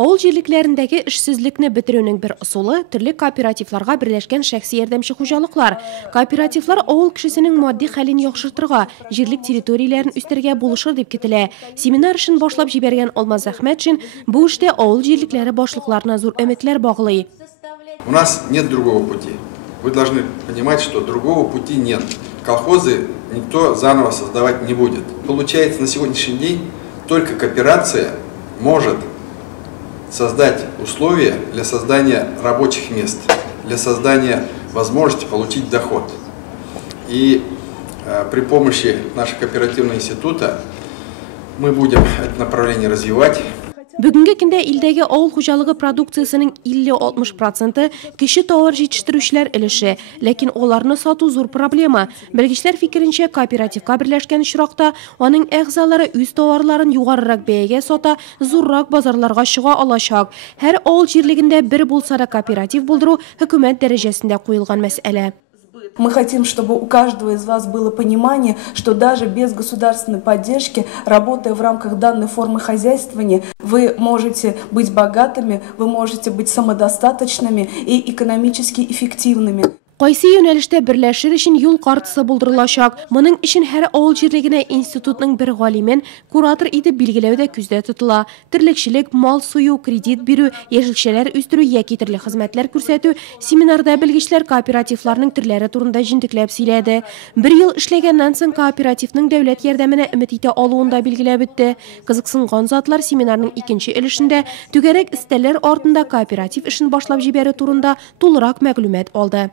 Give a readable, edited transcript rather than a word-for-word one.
Авыл җирлекләрендәге эшсезлекне бетерүнең бер ысулы төрле кооперативларга берләшкән шәхси ярдәмче хуҗалыклар. Кооперативлар авыл кешесенең матди хәлен яхшыртырга, җирлек территорияләрен үстергә булышыр дип көтелә. Семинар эшен башлап җибәргән Алмаз Әхмәтшин бу эштә авыл җирлекләре башлыкларына зур өметләр баглый. У нас нет другого пути. Вы должны понимать, что другого пути нет. Колхозы никто заново создавать не будет. Получается, на сегодняшний день только кооперация может создать условия для создания рабочих мест, для создания возможности получить доход. И при помощи нашего кооперативного института мы будем это направление развивать. Бүгінгі көндә илдәге авыл хуҗалыгы продукциясының 50-60% кеше товар җитештерүчеләр өлеше, ләкин аларны сату зур проблема. Белгечләр фикеренчә, кооперативка берләшкән очракта аның әгъзалары үз товарларын югарырак бәягә сата, зуррак базарларга чыга алачак. Һәр авыл җирлегендә бер булса да кооператив булдыру хөкүмәт дәрәҗәсендә куелган мәсьәлә. Мы хотим, чтобы у каждого из вас было понимание, что даже без государственной поддержки, работая в рамках данной формы хозяйствования, вы можете быть богатыми, вы можете быть самодостаточными и экономически эффективными. Кайсы юнәлештә берләшер өчен юл картасы булдырылачак. Моның өчен һәр авыл җирлегенә институтның бер галимен куратор итеп билгеләү дә күздә тотыла. Терлекчелек, мал сую, кредит бирү, яшелчәләр үстерү яки төрле хезмәтләр күрсәтү. Семинарда белгечләр кооперативларның төрләре турында җентекләп сөйләде. Бер ел эшләгәннән соң кооперативның дәүләт ярдәменә өмет итә алуында билгеләп үтте. Кызыксынган затлар семинарның икенче өлешендә түгәрәк истәлләр артында кооператив эшен башлап җибәрү турында тулырак мәгълүмат алды.